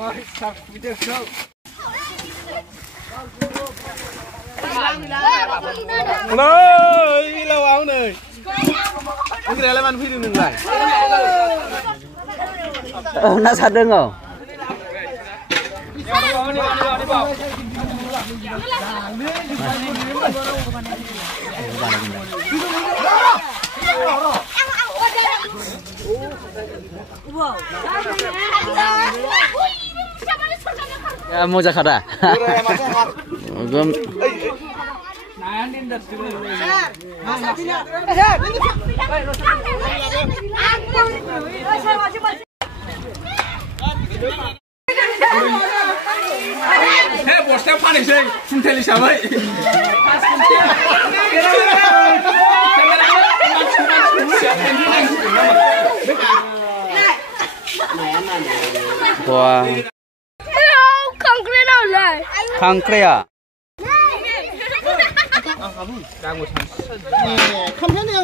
Ôi, lâu áo này. Cái này là ăn phi đường này. Nó sát đường không? Ya mau jahat dah. Gom. Hei, bosnya panik sih, sinteli siapa? Wah. Kangkrea. Kamu yang